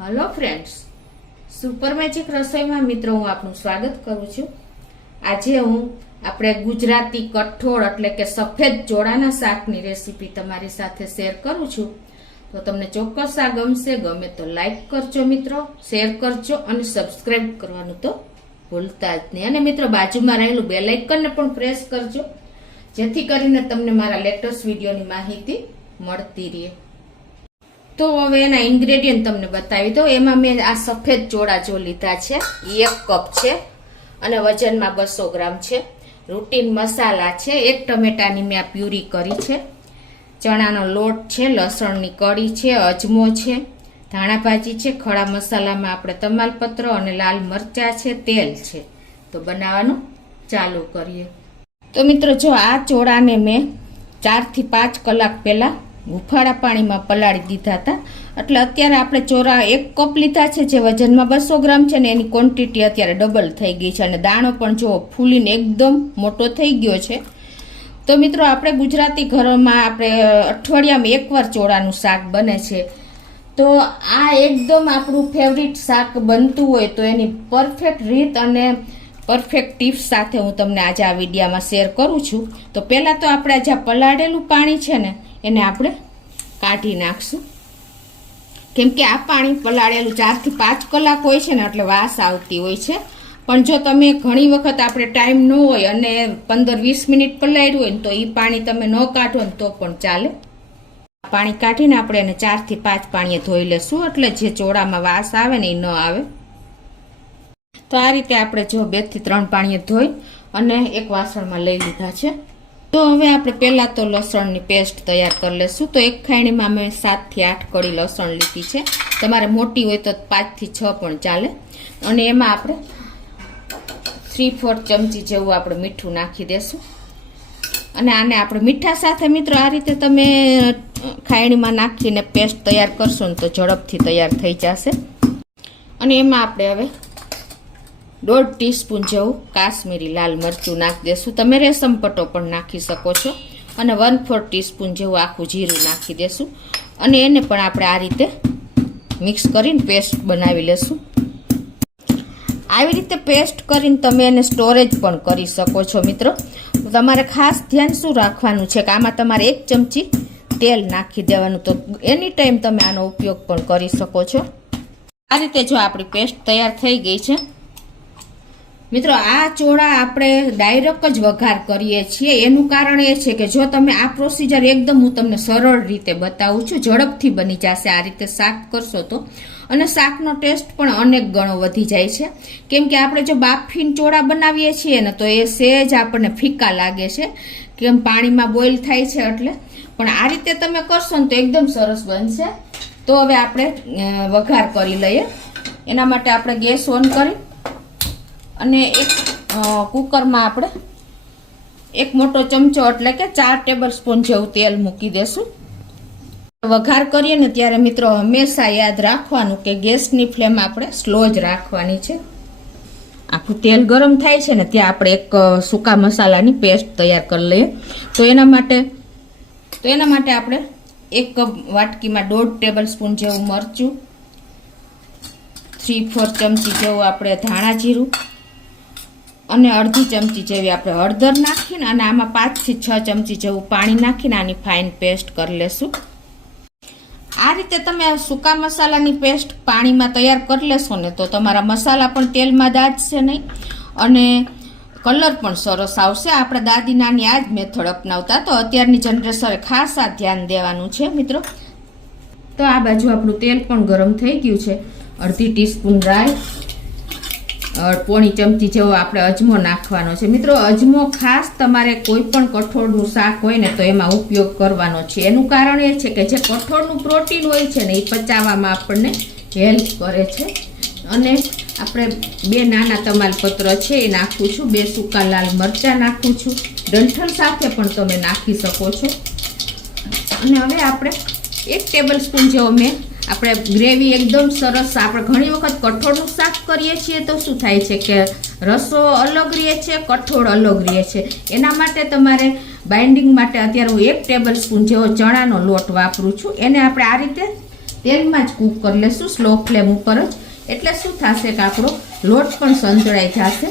Hello friends, super magic રસોઈમાં મિત્રો હું આપનું સ્વાગત કરું છું. આજે હું આપણે ગુજરાતી કઠોળ એટલે કે સફેદ ચોળાના શાકની રેસીપી તમારી સાથે શેર કરું છું. તો તમને ચોક્કસ આ ગમશે. ગમે તો લાઈક કરજો મિત્રો, શેર કરજો અને સબસ્ક્રાઇબ કરવાનું તો ભૂલતા જ નહીં. અને મિત્રો બાજુમાં રહેલું બેલ આઇકનને પણ પ્રેસ કરજો, જેથી કરીને તમને મારા લેટેસ્ટ વિડીયોની માહિતી મળતી રહે. તો હવે એના ઇન્ગ્રેડિયન્ટ તમને બતાવી દઉં. એમાં મેં આ સફેદ ચોળા જો લીધા છે, 1 કપ છે અને વજનમાં 200 ગ્રામ છે. રૂટીન મસાલા છે, 1 ટમેટાની મેં આ પ્યુરી કરી છે. ચણાનો લોટ છે, લસણની કળી છે, અજમો છે, ધાણા ભાજી છે, ખડા મસાલામાં આપણે તમાલપત્ર અને લાલ મરચા છે, તેલ છે. તો બનાવવાનું ચાલુ કરીએ. તો મિત્રો જો આ ચોળાને મેં 4 થી 5 કલાક પહેલા હુંફાળા પાણીમાં પલાળી દીધા હતા. એટલે અત્યારે આપણે ચોળા 1 કપ લીધા છે, જે વજનમાં 200 ગ્રામ છે ને એની ક્વોન્ટિટી અત્યારે ડબલ થઈ ગઈ છે. અને દાણો પણ જો ફૂલીને એકદમ મોટો થઈ ગયો છે. તો મિત્રો આપણે ગુજરાતી ઘરોમાં આપણે અઠવાડિયામાં એકવાર ચોળાનું શાક બને છે. તો આ એકદમ આપણું ફેવરિટ શાક બનતું હોય તો એની પરફેક્ટ રીત અને પરફેક્ટ ટિપ્સ સાથે હું તમને આજે આ વિડીયોમાં શેર કરું છું. તો પહેલાં તો આપણે આજે પલાળેલું પાણી છે ને એને આપણે કાઢી નાખશું. કેમ કે આ પાણી પલાળેલું 4 થી 5 કલાક હોય છે ને એટલે વાસ આવતી હોય છે. પણ જો તમે ઘણી વખત આપણે ટાઈમ ન હોય અને 15-20 મિનિટ પલાળ્યું હોય ને તો એ પાણી તમે ન કાઢો ને તો પણ ચાલે. પાણી કાઢીને આપણે એને 4 થી 5 પાણીએ ધોઈ લેશું, એટલે જે ચોળામાં વાસ આવે ને એ ન આવે. તો આ રીતે આપણે જો 2 થી 3 પાણીએ ધોઈ અને એક વાસણમાં લઈ લીધા છે. તો હવે આપણે પહેલાં તો લસણની પેસ્ટ તૈયાર કરી લેશું. તો એક ખાયણીમાં મેં 7 થી 8 કળી લસણ લીધી છે. તમારે મોટી હોય તો 5 થી 6 પણ ચાલે. અને એમાં આપણે 3/4 ચમચી જેવું આપણે મીઠું નાખી દેશું. અને આને આપણે મીઠા સાથે મિત્રો આ રીતે તમે ખાયણીમાં નાખીને પેસ્ટ તૈયાર કરશો ને તો ઝડપથી તૈયાર થઈ જશે. અને એમાં આપણે હવે 1/2 ટીસ્પૂન જેવું કાશ્મીરી લાલ મરચું નાખી દેશું. તમે રેશમ પટ્ટો પણ નાખી શકો છો. અને 1/4 ટીસ્પૂન જેવું આખું જીરું નાખી દેશું. અને એને પણ આપણે આ રીતે મિક્સ કરીને પેસ્ટ બનાવી લેશું. આવી રીતે પેસ્ટ કરીને તમે એને સ્ટોરેજ પણ કરી શકો છો મિત્રો. તમારે ખાસ ધ્યાન શું રાખવાનું છે કે આમાં તમારે 1 ચમચી તેલ નાખી દેવાનું. તો એની ટાઈમ તમે આનો ઉપયોગ પણ કરી શકો છો. આ રીતે જો આપણી પેસ્ટ તૈયાર થઈ ગઈ છે મિત્રો. આ ચોળા આપણે ડાયરેક્ટ જ વઘાર કરીએ છીએ. એનું કારણ એ છે કે જો તમે આ પ્રોસીજર એકદમ હું તમને સરળ રીતે બતાવું છું, ઝડપથી બની જશે આ રીતે શાક કરશો તો. અને શાકનો ટેસ્ટ પણ અનેક ગણો વધી જાય છે. કેમ કે આપણે જો બાફીને ચોળા બનાવીએ છીએ ને તો એ સહેજ આપણને ફીકા લાગે છે, કેમ પાણીમાં બોઇલ થાય છે એટલે. પણ આ રીતે તમે કરશો ને તો એકદમ સરસ બનશે. તો હવે આપણે વઘાર કરી લઈએ. એના માટે આપણે ગેસ ઓન કરી અને એક કુકરમાં આપણે 1 મોટો ચમચો એટલે કે 4 ટેબલ સ્પૂન જેવું તેલ મૂકી દેશું. વઘાર કરીએ ને ત્યારે મિત્રો હંમેશા યાદ રાખવાનું કે ગેસની ફ્લેમ આપણે સ્લો જ રાખવાની છે. આખું તેલ ગરમ થાય છે ને ત્યાં આપણે એક સૂકા મસાલાની પેસ્ટ તૈયાર કરી લઈએ. તો એના માટે આપણે 1 કપ વાટકીમાં 1/2 ટેબલ સ્પૂન જેવું મરચું, 3/4 ચમચી જેવું આપણે ધાણા જીરું અને અડધી ચમચી જેવી આપણે હળદર નાખીને અને આમાં 5 થી 6 ચમચી જેવું પાણી નાખીને આની ફાઇન પેસ્ટ કરી લેશું. આ રીતે તમે સૂકા મસાલાની પેસ્ટ પાણીમાં તૈયાર કરી લેશો ને તો તમારા મસાલા પણ તેલમાં દાઝશે નહીં અને કલર પણ સરસ આવશે. આપણા દાદી નાની આ જ મેથડ અપનાવતા. તો અત્યારની જનરેશને ખાસ આ ધ્યાન દેવાનું છે મિત્રો. તો આ બાજુ આપણું તેલ પણ ગરમ થઈ ગયું છે. અડધી ટીસ્પૂન રાઈ, 1/4 ચમચી જેવો આપણે અજમો નાખવાનો છે. મિત્રો અજમો ખાસ તમારે કોઈ પણ કઠોળનું શાક હોય ને તો એમાં ઉપયોગ કરવાનો છે. એનું કારણ એ છે કે જે કઠોળનું પ્રોટીન હોય છે ને એ પચાવવામાં આપણને હેલ્પ કરે છે. અને આપણે 2 નાના તમાલપત્ર છે એ નાખું છું, 2 સૂકા લાલ મરચાં નાખું છું. ડંઠલ સાથે પણ તમે નાખી શકો છો. અને હવે આપણે 1 ટેબલ સ્પૂન જેવો મેં આપણે ગ્રેવી એકદમ સરસ. આપણે ઘણી વખત કઠોળનું શાક કરીએ છીએ તો શું થાય છે કે રસો અલગ રહે છે, કઠોળ અલગ રહે છે. એના માટે તમારે બાઇન્ડિંગ માટે અત્યારે હું 1 ટેબલ સ્પૂન જેવો ચણાનો લોટ વાપરું છું. એને આપણે આ રીતે તેલમાં જ કૂક કરી લેશું, સ્લો ફ્લેમ ઉપર જ. એટલે શું થશે કે આપણો લોટ પણ સંતળાઈ જશે.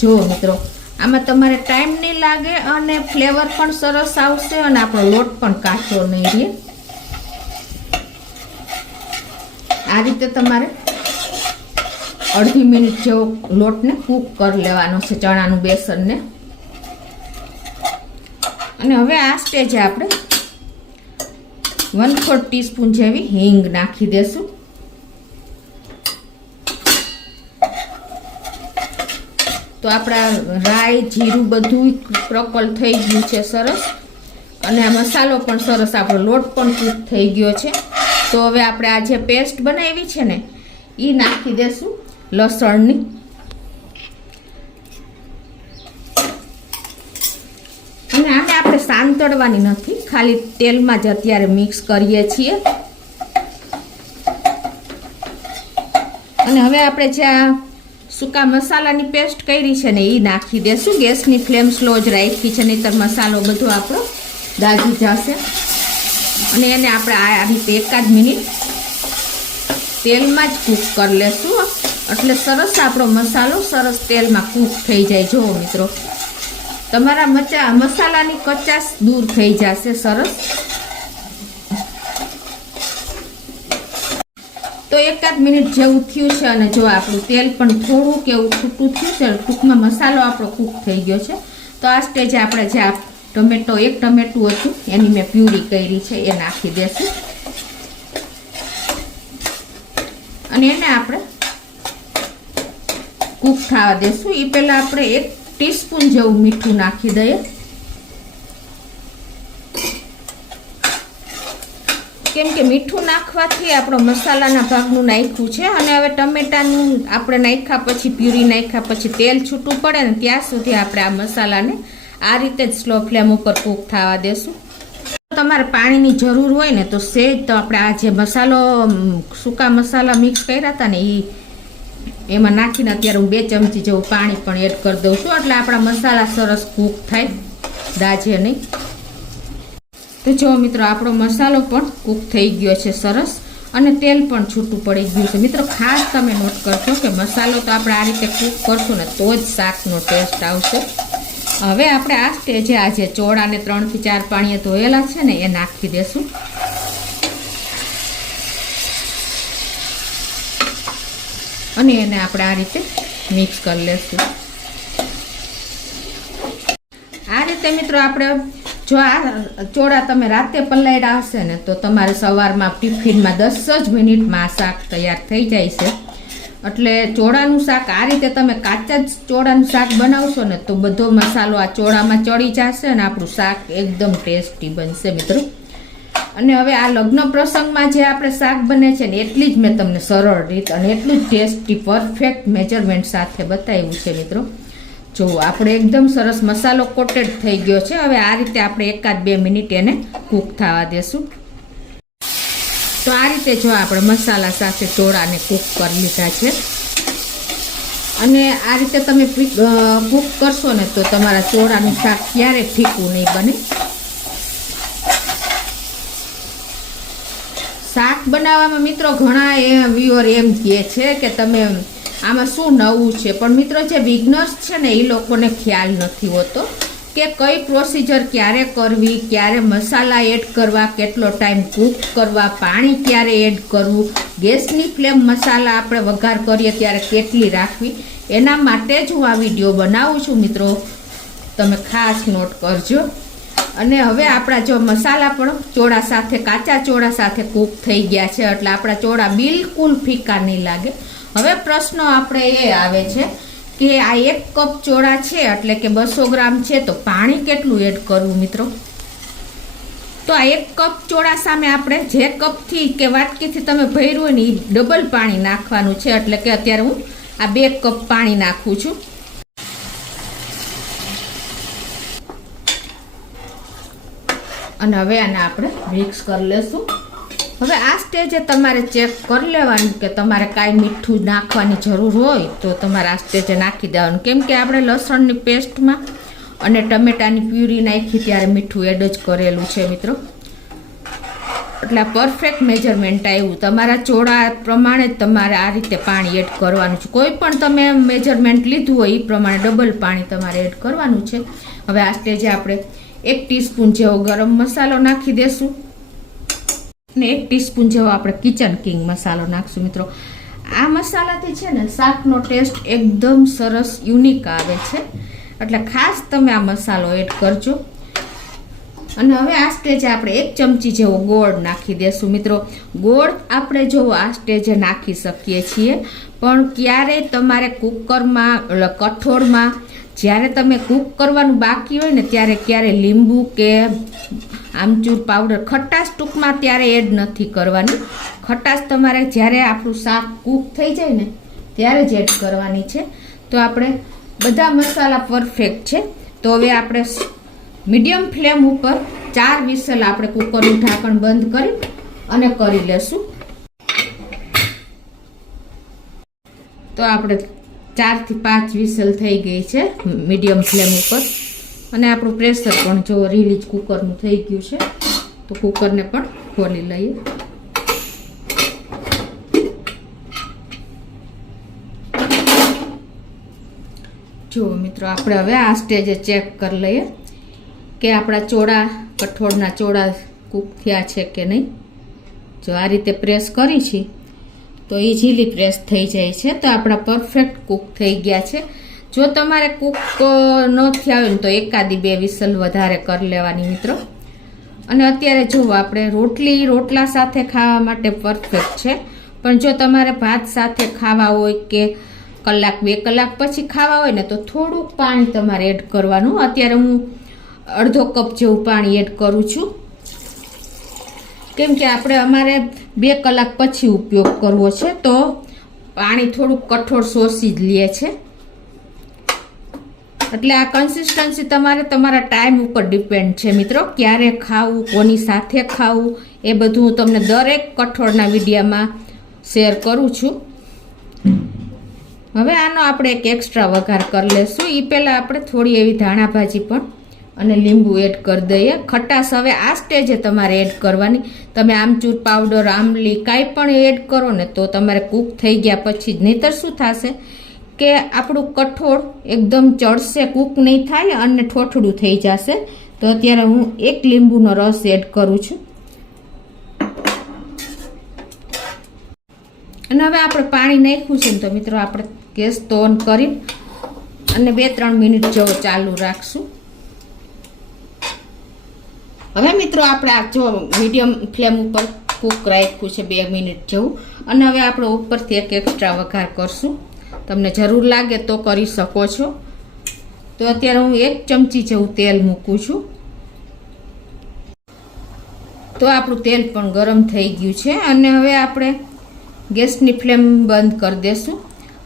જુઓ મિત્રો, આમાં તમારે ટાઈમ નહીં લાગે અને ફ્લેવર પણ સરસ આવશે અને આપણો લોટ પણ કાચો નહીં રહે. આ રીતે તમારે અડધી મિનિટ જેવો લોટને કૂક કરી લેવાનો છે, ચણાનું બેસનને. અને હવે આ સ્ટેજે આપણે 1/4 ટીસ્પૂન જેવી હિંગ નાખી દેશું. તો આપણા રાઈ જીરું બધું ક્રકલ થઈ ગયું છે સરસ, અને આ મસાલો પણ સરસ, આપણો લોટ પણ કૂક થઈ ગયો છે. તો હવે આપણે આ જે પેસ્ટ બનાવી છે ને એ નાખી દેશું લસણની. અને આને આપણે સાંતળવાની નથી, ખાલી તેલમાં જ અત્યારે મિક્સ કરીએ છીએ. અને હવે આપણે જે આ સૂકા મસાલાની પેસ્ટ કરી છે ને એ નાખી દેશું. ગેસની ફ્લેમ સ્લો જ રાખી છે, નહીંતર મસાલો બધો આપણો દાજી જશે. અને એને આપણે આ રીતે એકાદ મિનિટ તેલમાં જ કૂક કરી લેશું, એટલે સરસ આપણો મસાલો સરસ તેલમાં કૂક થઈ જાય. જુઓ મિત્રો, તમારા મસાલાની કચાશ દૂર થઈ જશે સરસ. તો એકાદ મિનિટ જેવું થયું છે અને જો આપણું તેલ પણ થોડું કેવું છૂટું થયું છે, ટૂંકમાં મસાલો આપણો કૂક થઈ ગયો છે. તો આ સ્ટેજે આપણે જે એક ટમેટું હતું એની મેં પ્યુરી કરી છે એ નાખી દેશું. અને એને આપણે કૂક થવા દેશું. એ પહેલાં આપણે 1 ટીસ્પૂન જેવું મીઠું નાખી દઈએ, કેમ કે મીઠું નાખવાથી આપણો મસાલાના ભાગનું નાખ્યું છે. અને હવે ટમેટાનું આપણે નાખ્યા પછી, પ્યુરી નાખ્યા પછી તેલ છૂટું પડે ને ત્યાં સુધી આપણે આ મસાલાને આ રીતે જ સ્લો ફ્લેમ ઉપર કૂક થવા દેશું. તમારે પાણીની જરૂર હોય ને તો સેજ, તો આપણે આ જે મસાલો સૂકા મસાલા મિક્સ કર્યા હતા ને એમાં નાખીને અત્યારે હું 2 ચમચી જેવું પાણી પણ એડ કરી દઉં છું, એટલે આપણા મસાલા સરસ કૂક થાય, દાજે નહીં. તો જો મિત્રો, આપણો મસાલો પણ કૂક થઈ ગયો છે સરસ, અને તેલ પણ છૂટું પડી ગયું છે. મિત્રો ખાસ તમે નોટ કરજો કે મસાલો તો આપણે આ રીતે કૂક કરશું ને તો જ શાકનો ટેસ્ટ આવશે. હવે આપણે આ સ્ટેજે આ જે ચોળાને 3 થી 4 પાણીએ ધોયેલા છે ને એ નાખી દેશું. અને એને આપણે આ રીતે મિક્સ કરી લેશું. આ રીતે મિત્રો આપણે, જો આ ચોળા તમે રાતે પલાળ્યા હશે ને તો તમારે સવારમાં ટિફિનમાં 10 જ મિનિટમાં આ શાક તૈયાર થઈ જાય છે. એટલે ચોળાનું શાક આ રીતે તમે કાચા જ ચોળાનું શાક બનાવશો ને તો બધો મસાલો આ ચોળામાં ચડી જશે અને આપણું શાક એકદમ ટેસ્ટી બનશે મિત્રો. અને હવે આ લગ્ન પ્રસંગમાં જે આપણે શાક બને છે ને એટલી જ મેં તમને સરળ રીત અને એટલું જ ટેસ્ટી પરફેક્ટ મેજરમેન્ટ સાથે બતાવ્યું છે મિત્રો. જો આપણે એકદમ સરસ મસાલો કોટેડ થઈ ગયો છે. હવે આ રીતે આપણે 1-2 મિનિટ એને કૂક થવા દેશું. તો આ રીતે જો આપણે મસાલા સાથે ચોળાને કૂક કરી લીધા છે. અને આ રીતે તમે કૂક કરશો ને તો તમારા ચોળાનું શાક ક્યારેય ફીકું નહીં બને. શાક બનાવવામાં મિત્રો ઘણા વ્યુઅર એમ કહે છે કે તમે આમાં શું નવું છે, પણ મિત્રો જે બિગનર્સ છે ને એ લોકોને ખ્યાલ નથી હોતો કે કઈ પ્રોસિજર ક્યારે કરવી, ક્યારે મસાલા એડ કરવા, કેટલો ટાઈમ કૂક કરવા, પાણી ક્યારે એડ કરવું, ગેસની ફ્લેમ મસાલા આપણે વઘાર કરીએ ત્યારે કેટલી રાખવી. એના માટે જ હું આ વિડીયો બનાવું છું મિત્રો, તમે ખાસ નોટ કરજો. અને હવે આપણા જો મસાલા પણ ચોળા સાથે, કાચા ચોળા સાથે કૂક થઈ ગયા છે, એટલે આપણા ચોળા બિલકુલ ફીકા નહીં લાગે. હવે પ્રશ્ન આપણે એ આવે છે કે આ 1 કપ ચોળા છે એટલે કે 200 ગ્રામ છે, તો પાણી કેટલું એડ કરવું મિત્રો? તો આ 1 કપ ચોળા સામે આપણે જે કપથી કે વાટકીથી તમે ભર્યું હોય ને એ ડબલ પાણી નાખવાનું છે. એટલે કે અત્યારે હું આ 2 કપ પાણી નાખું છું. અને હવે આને આપણે મિક્સ કરી લેશું. હવે આ સ્ટેજે તમારે ચેક કરી લેવાનું કે તમારે કાંઈ મીઠું નાખવાની જરૂર હોય તો તમારે આ સ્ટેજે નાખી દેવાનું, કેમ કે આપણે લસણની પેસ્ટમાં અને ટમેટાની પ્યુરી નાખી ત્યારે મીઠું એડ જ કરેલું છે મિત્રો. એટલે આ પરફેક્ટ મેજરમેન્ટ આવ્યું. તમારા ચોળા પ્રમાણે જ તમારે આ રીતે પાણી એડ કરવાનું છે. કોઈ પણ તમે મેજરમેન્ટ લીધું હોય એ પ્રમાણે ડબલ પાણી તમારે એડ કરવાનું છે. હવે આ સ્ટેજે આપણે 1 ટીસ્પૂન જેવો ગરમ મસાલો નાખી દેશું અને 1 ટીસ્પૂન જેવો આપણે કિચન કિંગ મસાલો નાખશું. મિત્રો આ મસાલાથી છે ને શાકનો ટેસ્ટ એકદમ સરસ યુનિક આવે છે, એટલે ખાસ તમે આ મસાલો એડ કરજો. અને હવે આ સ્ટેજે આપણે 1 ચમચી જેવો ગોળ નાખી દેશું. મિત્રો ગોળ આપણે જો આ સ્ટેજે નાખી શકીએ છીએ, પણ ક્યારેય તમારે કુકરમાં કઠોળમાં જ્યારે તમે કૂક કરવાનું બાકી હોય ને ત્યારે ક્યારે લીંબુ કે આમચૂર પાવડર ખટાશ ટૂંકમાં ત્યારે એડ નથી કરવાની. ખટાશ તમારે જ્યારે આપણું શાક કૂક થઈ જાય ને ત્યારે જ એડ કરવાની છે. તો આપણે બધા મસાલા પરફેક્ટ છે. તો હવે આપણે મીડિયમ ફ્લેમ ઉપર 4 વિસલ આપણે કુકરનું ઢાંકણ બંધ કરી અને કરી લેશું. તો આપણે 4 થી 5 વિસલ થઈ ગઈ છે મીડિયમ ફ્લેમ ઉપર, અને આપણું પ્રેશર પણ જો રિલીઝ કુકરનું થઈ ગયું છે. તો કુકરને પણ ખોલી લઈએ. જો મિત્રો આપણે હવે આ સ્ટેજે ચેક કરી લઈએ કે આપણા ચોળા કઠોળના ચોળા કૂક થયા છે કે નહીં. જો આ રીતે પ્રેસ કરી છે તો ઇઝીલી પ્રેસ થઈ જાય છે. તો આપણા પરફેક્ટ કૂક થઈ ગયા છે. જો તમારે કૂક ન થયા હોય ને તો 1-2 વિસલ વધારે કરી લેવાની મિત્રો. અને અત્યારે જો આપણે રોટલા સાથે ખાવા માટે પરફેક્ટ છે, પણ જો તમારે ભાત સાથે ખાવા હોય કે 1-2 કલાક પછી ખાવા હોય ને તો થોડુંક પાણી તમારે એડ કરવાનું. અત્યારે હું અડધો કપ જેવું પાણી એડ કરું છું, કેમ કે અમારે 2 કલાક પછી ઉપયોગ કરવો છે, તો પાણી થોડુંક કઠોળ શોષી જ લે છે. એટલે આ કન્સિસ્ટન્સી તમારા ટાઈમ ઉપર ડિપેન્ડ છે મિત્રો, ક્યારે ખાવું, કોની સાથે ખાવું, એ બધું હું તમને દરેક કઠોળના વિડીયોમાં શેર કરું છું. હવે આનો આપણે એક એક્સ્ટ્રા વઘાર કરી લેશું. એ પહેલાં આપણે થોડી એવી ધાણા ભાજી પણ અને લીંબુ એડ કરી દઈએ. ખટાશ હવે આ સ્ટેજે તમારે એડ કરવાની. તમે આમચૂર પાવડર, આંબલી કાંઈ પણ એડ કરો ને તો તમારે કૂક થઈ ગયા પછી જ, નહીંતર શું થશે કે આપણું કઠોળ એકદમ ચડશે, કૂક નહીં થાય અને ઠોઠડું થઈ જશે. તો અત્યારે હું 1 લીંબુનો રસ એડ કરું છું. અને હવે આપણે પાણી નાખ્યું છે ને તો મિત્રો આપણે ગેસ તો ઓન કરી અને 2-3 મિનિટ જેવો ચાલુ રાખશું. હવે મિત્રો આપણે આ જો મીડિયમ ફ્લેમ ઉપર કૂક રાખ્યું છે 2 મિનિટ જેવું, અને હવે આપણે ઉપરથી એક એક્સ્ટ્રા વઘાર કરશું. તમને જરૂર લાગે તો કરી શકો છો. તો અત્યારે હું 1 ચમચી જેવું તેલ મૂકું છું. તો આપણું તેલ પણ ગરમ થઈ ગયું છે, અને હવે આપણે ગેસની ફ્લેમ બંધ કરી દેશું.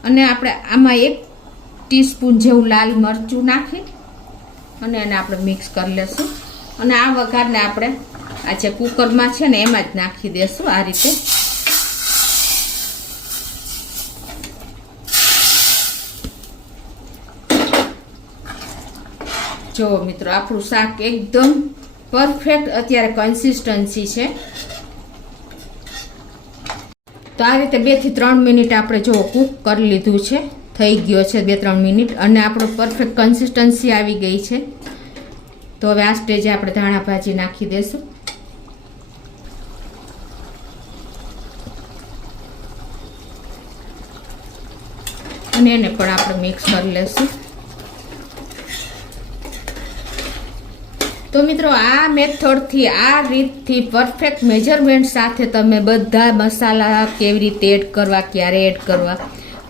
અને આપણે આમાં 1 ટીસ્પૂન જેવું લાલ મરચું નાખી અને એને આપણે મિક્સ કરી લેશું. અને આ વઘારને આપણે આ જે કુકરમાં છે ને એમાં જ નાખી દેશું આ રીતે. જો મિત્રો આપણું શાક એકદમ પરફેક્ટ અત્યારે કન્સિસ્ટન્સી છે. તો આ રીતે 2 થી 3 મિનિટ આપણે જો કૂક કરી લીધું છે, થઈ ગયો છે 2-3 મિનિટ, અને આપણું પરફેક્ટ કન્સિસ્ટન્સી આવી ગઈ છે. તો હવે આ સ્ટેજે આપણે ધાણા ભાજી નાખી દઈશું. અને એને પણ આપણે મિક્સ કરી લેશું. તો મિત્રો આ મેથડથી, આ રીતથી પરફેક્ટ મેજરમેન્ટ સાથે તમે બધા મસાલા કેવી રીતે એડ કરવા, ક્યારે એડ કરવા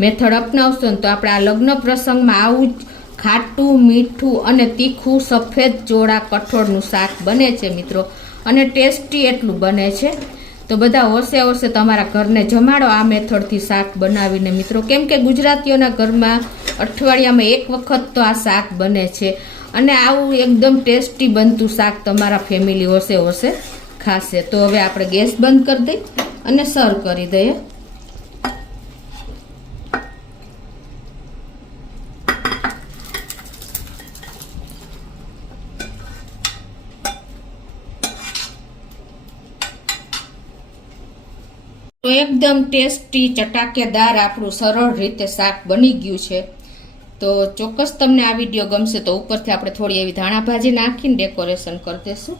મેથડ અપનાવશો ને તો આપણે આ લગ્ન પ્રસંગમાં આવું જ ખાટું, મીઠું અને તીખું સફેદ ચોળા કઠોળનું શાક બને છે મિત્રો. અને ટેસ્ટી એટલું બને છે. તો બધા હોશે તમારા ઘરને જમાડો આ મેથડથી શાક બનાવીને મિત્રો, કેમ કે ગુજરાતીઓના ઘરમાં અઠવાડિયામાં 1 વખત તો આ શાક બને છે. અને આવું એકદમ ટેસ્ટી બનતું શાક તમારા ફેમિલી હોશે ખાશે. તો હવે આપણે ગેસ બંધ કરી દઈએ અને સર્વ કરી દઈએ. એકદમ ટેસ્ટી ચટાકેદાર આપણું સરળ રીતે શાક બની ગયું છે. તો ચોક્કસ તમને આ વિડીયો ગમશે તો ઉપરથી આપણે થોડી એવી ધાણા ભાજી નાખીને ડેકોરેશન કરી દઈશું.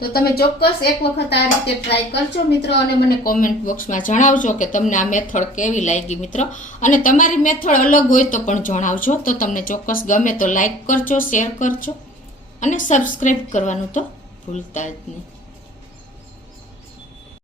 તો તમે ચોક્કસ એક વખત આ રીતે ટ્રાય કરજો મિત્રો, અને મને કોમેન્ટ બોક્સમાં જણાવજો કે તમને આ મેથડ કેવી લાગી મિત્રો. અને તમારી મેથડ અલગ હોય તો પણ જણાવજો. તો તમને ચોક્કસ ગમે તો લાઈક કરજો, શેર કરજો અને સબસ્ક્રાઈબ કરવાનું તો ભૂલતા જ નહીં.